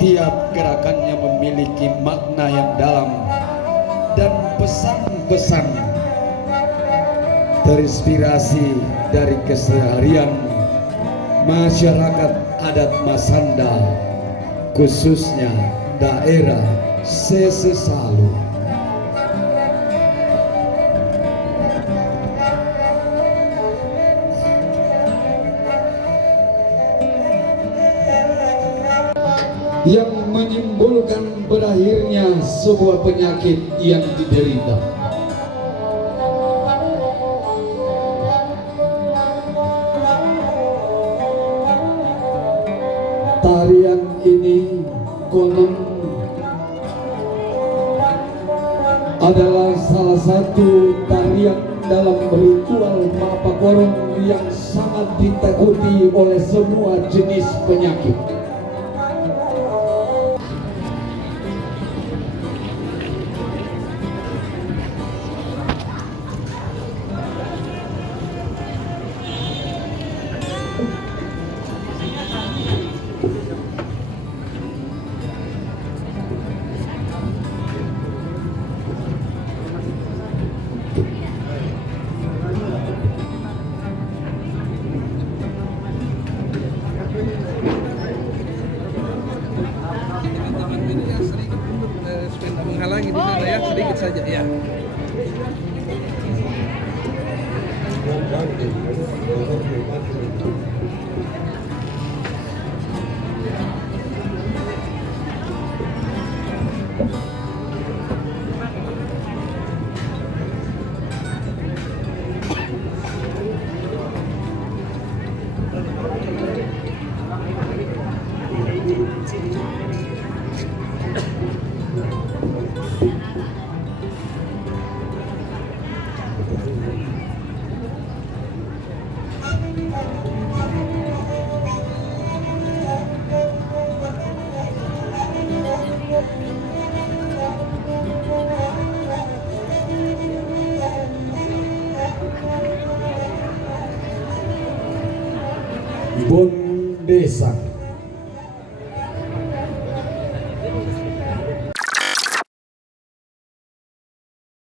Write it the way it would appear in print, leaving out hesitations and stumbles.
Setiap gerakannya memiliki makna yang dalam dan pesan-pesan terinspirasi dari keseharian masyarakat adat Masanda, khususnya daerah Sesesalu. Yang menyimbolkan berakhirnya sebuah penyakit yang diderita. Tarian ini konon adalah salah satu tarian dalam ritual Mapakorong yang sangat ditakuti oleh semua jenis penyakit. Menghalangi di sana ya, sedikit saja ya. Bon Desa.